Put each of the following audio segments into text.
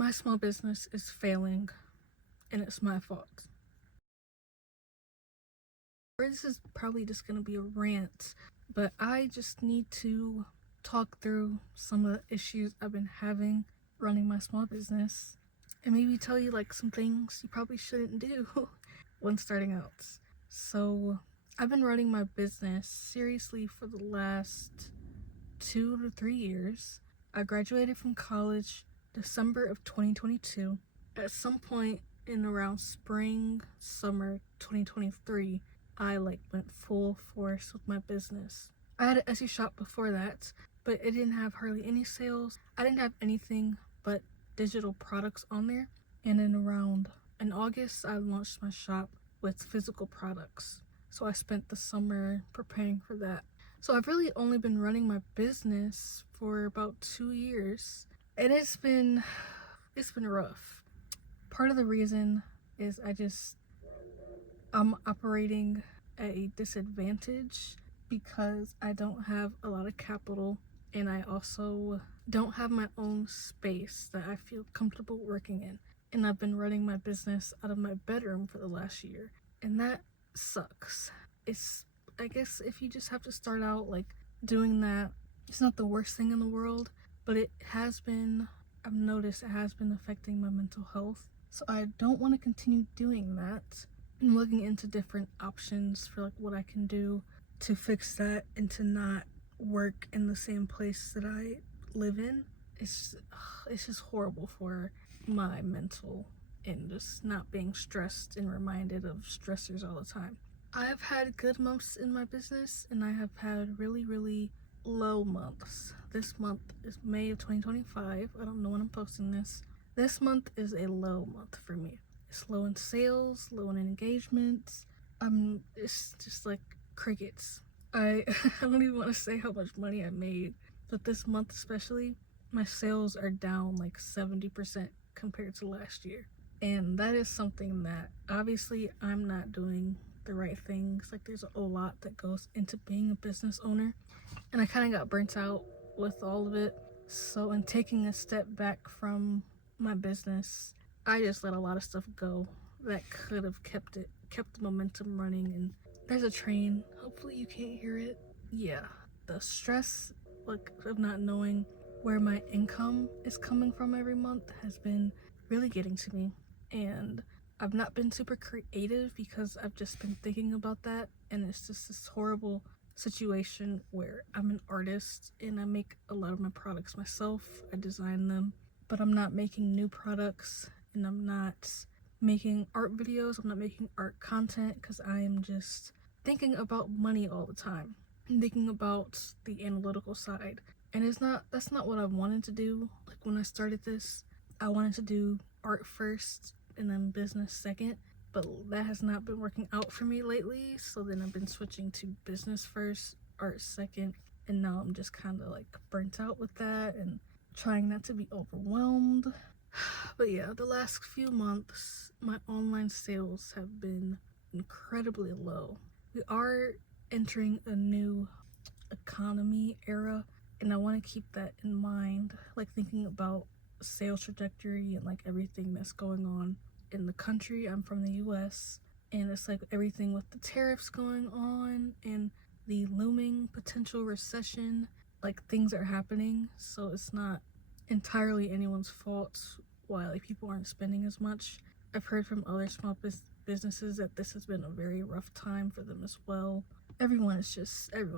My small business is failing, and it's my fault. Or this is probably just gonna be a rant, but I just need to talk through some of the issues I've been having running my small business, and maybe tell you like some things you probably shouldn't do when starting out. So I've been running my business seriously for the last 2 to 3 years. I graduated from college December of 2022. At some point in around spring, summer 2023, I went full force with my business. I had an Etsy shop before that, but it didn't have hardly any sales. I didn't have anything but digital products on there. And in August, I launched my shop with physical products. So I spent the summer preparing for that. So I've really only been running my business for about 2 years, and it's been rough. Part of the reason is I'm operating at a disadvantage because I don't have a lot of capital, and I also don't have my own space that I feel comfortable working in. And I've been running my business out of my bedroom for the last year, and that sucks. I guess if you just have to start out doing that, it's not the worst thing in the world, but I've noticed it has been affecting my mental health. So I don't want to continue doing that. I'm looking into different options for what I can do to fix that and to not work in the same place that I live in. It's just horrible for my mental and just not being stressed and reminded of stressors all the time. I've had good months in my business, and I have had really, really low months. This month is May of 2025. I don't know when I'm posting this. This month is a low month for me. It's low in sales, low in engagements. It's just like crickets. I don't even want to say how much money I made, but this month especially, my sales are down 70% compared to last year. And that is something that obviously I'm not doing the right things. There's a lot that goes into being a business owner, and I kind of got burnt out with all of it. So in taking a step back from my business, I just let a lot of stuff go that could have kept the momentum running. And there's a train, hopefully you can't hear it. Yeah, the stress of not knowing where my income is coming from every month has been really getting to me. And I've not been super creative because I've just been thinking about that, and it's just this horrible situation where I'm an artist and I make a lot of my products myself. I design them, but I'm not making new products, and I'm not making art videos. I'm not making art content because I am just thinking about money all the time. I'm thinking about the analytical side, and that's not what I wanted to do. When I started this, I wanted to do art first and then business second, but that has not been working out for me lately. So then I've been switching to business first, art second, and now I'm just kind of burnt out with that and trying not to be overwhelmed. But yeah, the last few months my online sales have been incredibly low. We are entering a new economy era, and I want to keep that in mind, thinking about sales trajectory and everything that's going on in the country. I'm from the US, and it's everything with the tariffs going on and the looming potential recession, things are happening. So it's not entirely anyone's fault why people aren't spending as much. I've heard from other small businesses that this has been a very rough time for them as well. Everyone's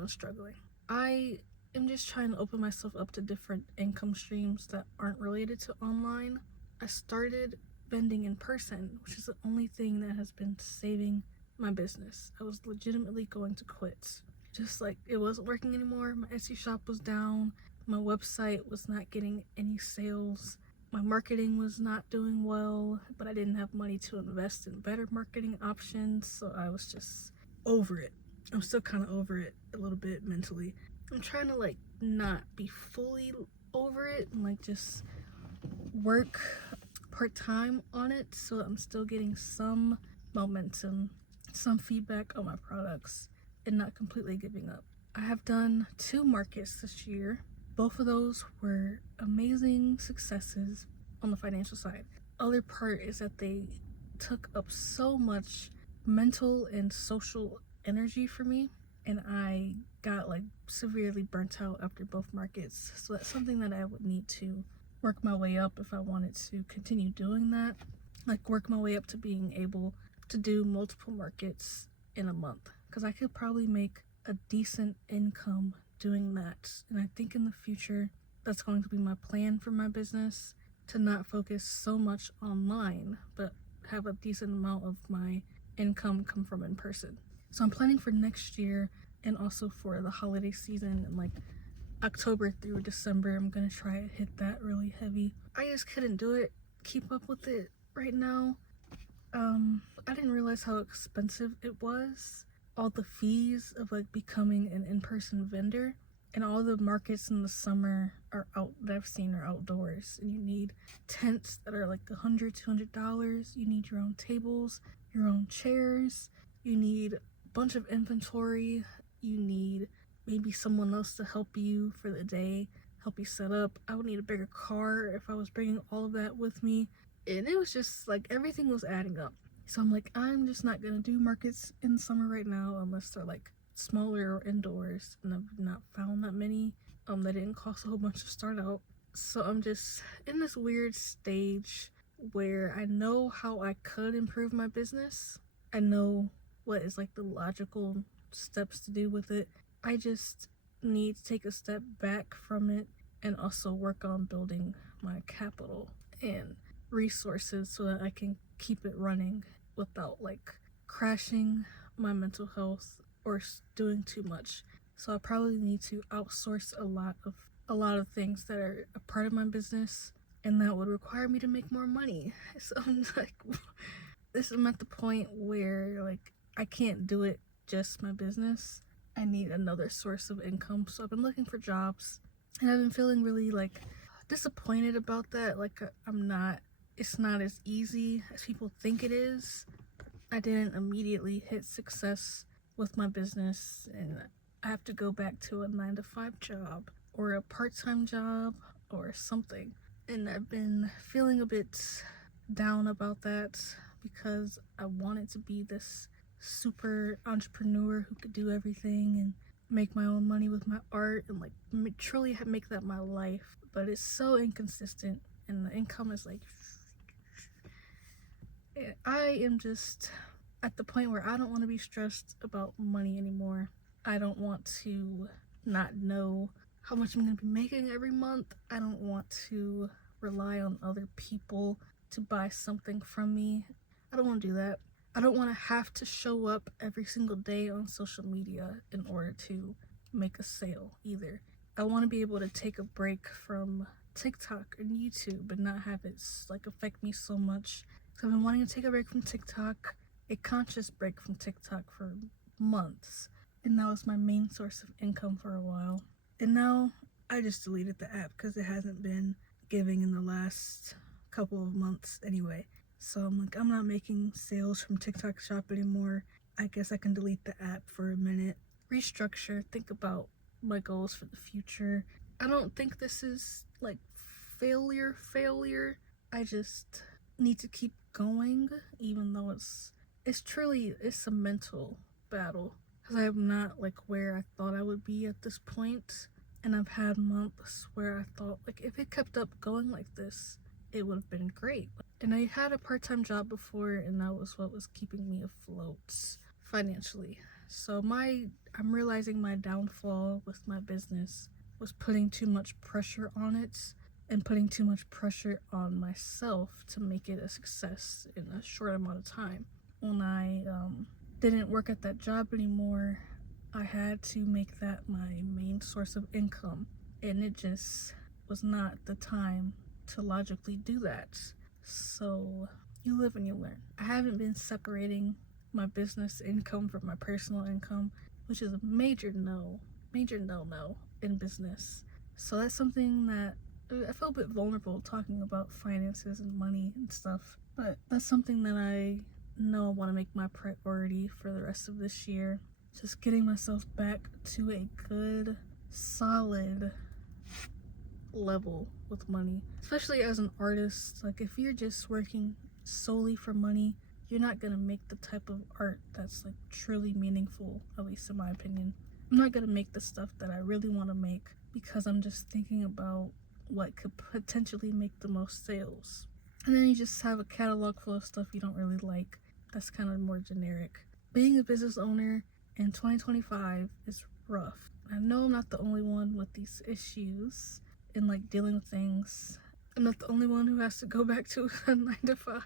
struggling. I am just trying to open myself up to different income streams that aren't related to online. I started vending in person, which is the only thing that has been saving my business. I was legitimately going to quit. It wasn't working anymore. My Etsy shop was down. My website was not getting any sales. My marketing was not doing well, but I didn't have money to invest in better marketing options, so I was just over it. I'm still kind of over it a little bit mentally. I'm trying to not be fully over it and just work part-time on it, so I'm still getting some momentum, some feedback on my products, and not completely giving up. I have done 2 markets this year. Both of those were amazing successes. on the financial side. Other part is that they took up so much mental and social energy for me, and I got like severely burnt out after both markets. So that's something that I would need to work my way up if I wanted to continue doing that. Like work my way up to being able to do multiple markets in a month, because I could probably make a decent income doing that. And I think in the future that's going to be my plan for my business, to not focus so much online but have a decent amount of my income come from in person. So I'm planning for next year, and also for the holiday season and like October through December, I'm gonna try to hit that really heavy. I just couldn't do it, keep up with it right now. I didn't realize how expensive it was. All the fees of like becoming an in-person vendor, and all the markets in the summer are out that I've seen are outdoors, and you need tents that are like $100-$200. You need your own tables, your own chairs, you need a bunch of inventory, you need maybe someone else to help you for the day, help you set up. I would need a bigger car if I was bringing all of that with me, and it was just like everything was adding up. So I'm like, I'm just not gonna do markets in summer right now unless they're like smaller or indoors, and I've not found that many that didn't cost a whole bunch to start out. So I'm just in this weird stage where I know how I could improve my business. I know what is like the logical steps to do with it. I just need to take a step back from it and also work on building my capital and resources so that I can keep it running without like crashing my mental health or doing too much. So I probably need to outsource a lot of things that are a part of my business, and that would require me to make more money. So I'm like, I'm at the point where like I can't do it just my business. I need another source of income. So I've been looking for jobs, and I've been feeling really like disappointed about that. Like it's not as easy as people think it is. I didn't immediately hit success with my business, and I have to go back to a 9-to-5 job or a part-time job or something. And I've been feeling a bit down about that because I wanted to be this super entrepreneur who could do everything and make my own money with my art and like truly make that my life. But it's so inconsistent, and the income is like, I am just at the point where I don't want to be stressed about money anymore. I don't want to not know how much I'm going to be making every month. I don't want to rely on other people to buy something from me. I don't want to do that. I don't want to have to show up every single day on social media in order to make a sale either. I want to be able to take a break from TikTok and YouTube and not have it like affect me so much. So I've been wanting to take a break from TikTok, a conscious break from TikTok for months, and that was my main source of income for a while. And now I just deleted the app because it hasn't been giving in the last couple of months anyway. So I'm like, I'm not making sales from TikTok shop anymore. I guess I can delete the app for a minute, restructure, think about my goals for the future. I don't think this is like failure. I just need to keep going, even though it's a mental battle, because I am not like where I thought I would be at this point. And I've had months where I thought like if it kept up going like this, it would have been great. And I had a part-time job before, and that was what was keeping me afloat financially. So I'm realizing my downfall with my business was putting too much pressure on it and putting too much pressure on myself to make it a success in a short amount of time. When I didn't work at that job anymore, I had to make that my main source of income, and it just was not the time to logically do that. So you live and you learn. I haven't been separating my business income from my personal income, which is a major no in business. So that's something that I feel a bit vulnerable talking about finances and money and stuff, but that's something that I know I want to make my priority for the rest of this year. Just getting myself back to a good, solid level with money, especially as an artist. Like, if you're just working solely for money, you're not gonna make the type of art that's like truly meaningful, at least in my opinion. I'm not gonna make the stuff that I really want to make because I'm just thinking about what could potentially make the most sales. And then you just have a catalog full of stuff you don't really like. That's kind of more generic. Being a business owner in 2025 is rough. I know I'm not the only one with these issues and like dealing with things. I'm not the only one who has to go back to a 9 to 5.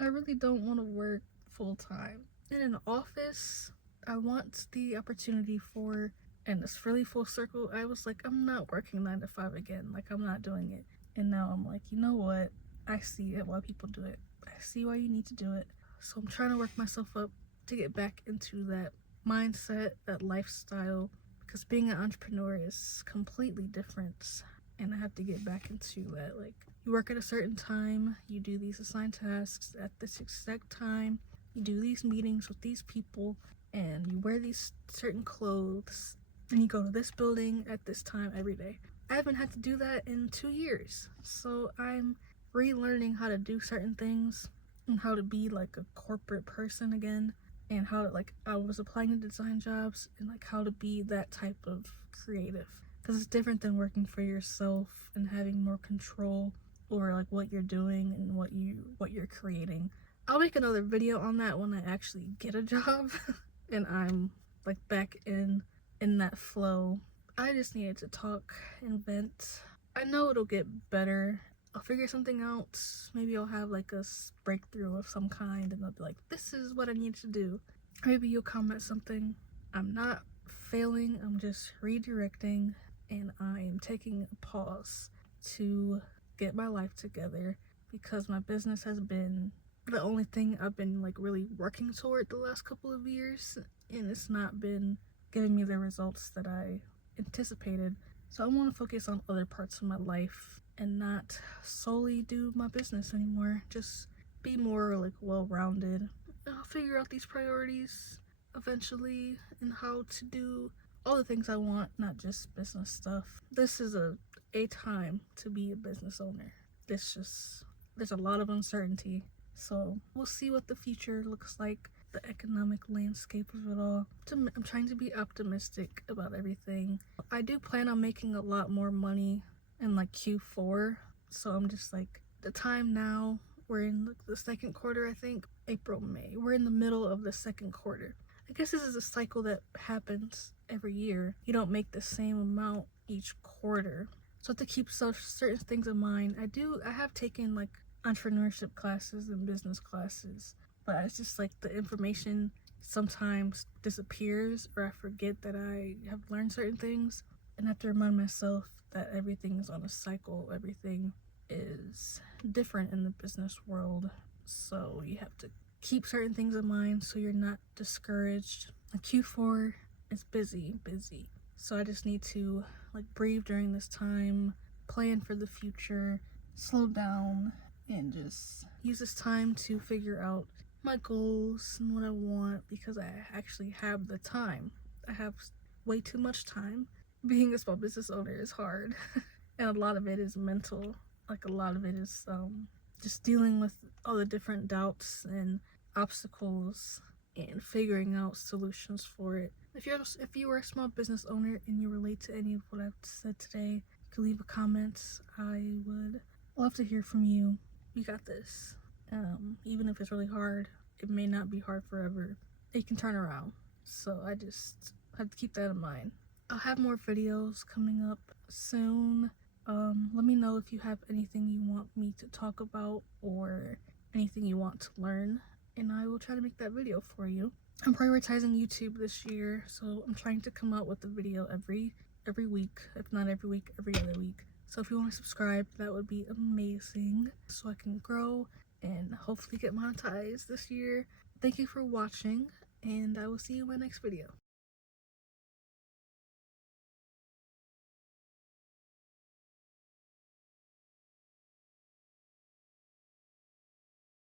I really don't want to work full time. In an office, I want the opportunity for, and it's really full circle, I was like, I'm not working 9 to 5 again. Like, I'm not doing it. And now I'm like, you know what? I see it, why people do it. I see why you need to do it. So I'm trying to work myself up to get back into that mindset, that lifestyle, because being an entrepreneur is completely different. And I have to get back into that. Like, you work at a certain time, you do these assigned tasks at this exact time, you do these meetings with these people, and you wear these certain clothes, and you go to this building at this time every day. I haven't had to do that in 2 years, so I'm relearning how to do certain things and how to be like a corporate person again, and how to, like, I was applying to design jobs and like how to be that type of creative, because it's different than working for yourself and having more control over like what you're doing and what you're creating. I'll make another video on that when I actually get a job and I'm like back in that flow. I just needed to talk and vent. I know it'll get better. I'll figure something out. Maybe I'll have like a breakthrough of some kind and I'll be like, this is what I need to do. Maybe you'll comment something. I'm not failing, I'm just redirecting, and I am taking a pause to get my life together because my business has been the only thing I've been like really working toward the last couple of years, and it's not been giving me the results that I anticipated. So I want to focus on other parts of my life and not solely do my business anymore. Just be more like well-rounded. I'll figure out these priorities eventually and how to do all the things I want, not just business stuff. This is a time to be a business owner. There's a lot of uncertainty. So we'll see what the future looks like, the economic landscape of it all. I'm trying to be optimistic about everything. I do plan on making a lot more money in like Q4. So I'm just like, the time now, we're in the second quarter, I think, April, May. We're in the middle of the second quarter. I guess this is a cycle that happens every year. You don't make the same amount each quarter. So to keep certain things in mind, I have taken like entrepreneurship classes and business classes, but it's just like the information sometimes disappears or I forget that I have learned certain things, and I have to remind myself that everything is on a cycle. Everything is different in the business world, so you have to keep certain things in mind so you're not discouraged. Like Q4 is busy, so I just need to like breathe during this time, plan for the future, slow down, and just use this time to figure out my goals and what I want, because I actually have the time. I have way too much time. Being a small business owner is hard and a lot of it is mental. Like, a lot of it is just dealing with all the different doubts and obstacles and figuring out solutions for it. If you are a small business owner and you relate to any of what I've said today, you can leave a comment. I would love to hear from you. You got this. Even if it's really hard, it may not be hard forever. It can turn around. So I just have to keep that in mind. I'll have more videos coming up soon. Let me know if you have anything you want me to talk about or anything you want to learn, and I will try to make that video for you. I'm prioritizing YouTube this year, so I'm trying to come out with a video every week, if not every week, every other week. So if you want to subscribe, that would be amazing, so I can grow and hopefully get monetized this year. Thank you for watching, and I will see you in my next video.